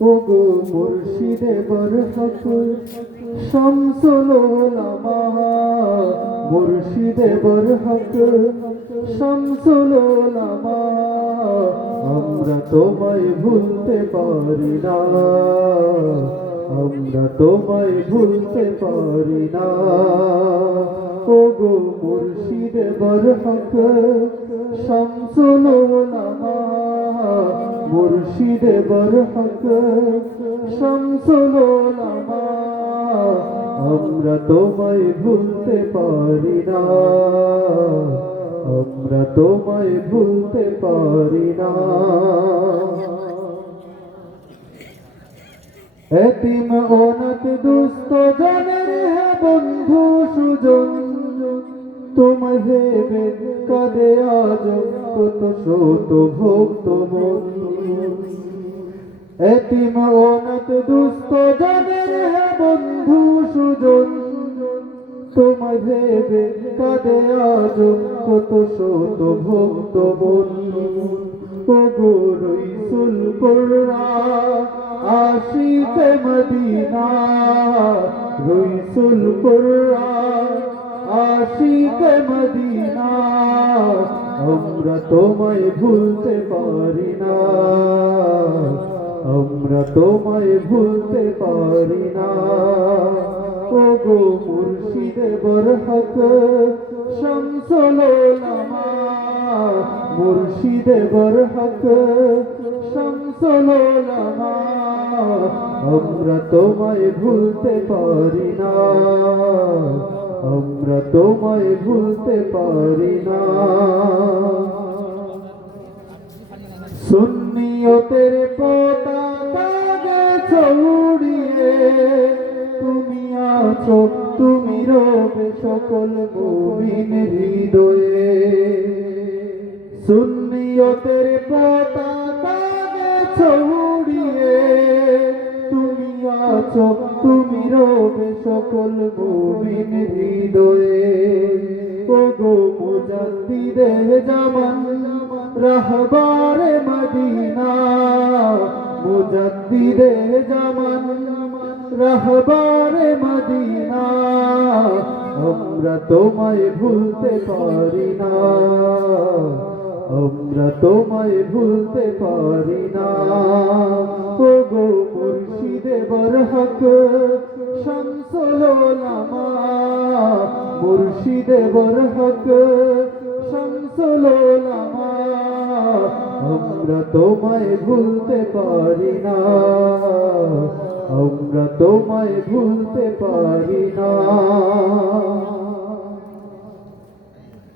ওগো মুর্শিদে বরহক শামসুলোলামা মুর্শিদে বরহক শামসুলোলামা আমরা তোমায় ভুলতে পারি না, আমরা তোমায় ভুলতে পারি না। ওগো মুর্শিদে বরহক শামসুলোলামা মুর্শিদে বরহক শামসুলোলামা আমরা তোমায় ভুলতে পারি না। আমরা তোমায় ভুলতে পারি না। এতিম অনাথ দুস্থ জনের বন্ধু সুজন, তোমায় ভেবে কাঁদে আজ কত শত ভক্ত মন এতিম অনাথ দুস্থ জনের হে বন্ধু সুজন। তোমায় ভেবে কাঁদে আজ কত শত ভক্ত মন ওগো রইসুল কোরআ আশিকে মদিনা। রইসুল কোরআ আশিকে মদিনা। আমরা তোমায় ভুলতে পারি না। আমরা তোমায় ভুলতে পারি না। ওগো মুর্শিদে বরহক শামসুলোলামা মুর্শিদে বরহক শামসুলোলামা আমরা তোমায় ভুলতে পারি না। আমরা তোমায় ভুলতে পারি না। সুন্নিয়তের পতাকা ছড়িয়ে তুমি আছো, তুমি রবে সকল মুমিন হৃদয়ে। সুন্নিয়তের পতাকা ছড়িয়ে তুমি আছো, তুমি রবে সকল মুমিন হৃদয়ে। ওগো মুজাদ্দিদে জামান রাহবারে মদিনা মুজাদ্দিদে জামান, রাহবারে মদিনা। আমরা তোমায় ভুলতে পারি না, আমরা তোমায় ভুলতে পারি না। ওগো মুর্শিদে বরহক শামসুলোলামা মুর্শিদে বরহক শামসুলোলামা আমরা তোমায় ভুলতে পারি না। আমরা তোমায় ভুলতে পারি না।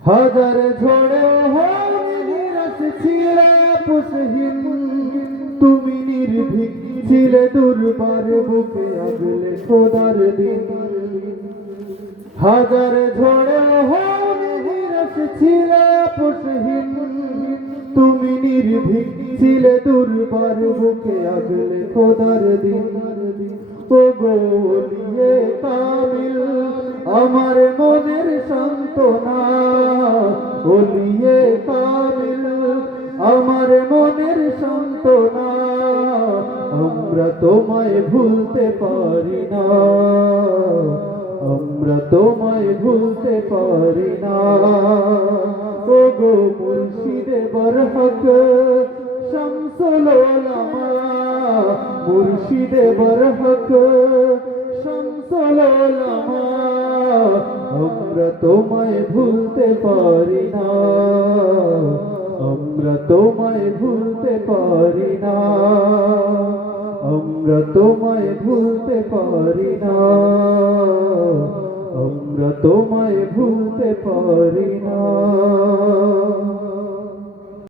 হাজার ঝড়ে তুমি নির্ভীক ছিলে দুর্বার বুকে আগলে খোদার দিন। হাজার ঝড়ে ছিলে পুষহীন তুমি নির্ভীক ছিলে দুর্বার বুকে আগলে খোদার দিন। ও গোলিয়ে কামিল আমার মনের সান্ত্বনা। ওলিয়ে কামিল আমার মনের সান্ত্বনা। আমরা তোমায় ভুলতে পারি না। আমরা তোমায় ভুলতে পারি না। বরহক শামসুলোলামা মুর্শিদে বরহক শামসুলোলামা আমরা তোমায় ভুলতে পারি না। আমরা তোমায় ভুলতে পারি না। আমরা তোমায় ভুলতে পারি না। আমরা তোমায় ভুলতে পারি না।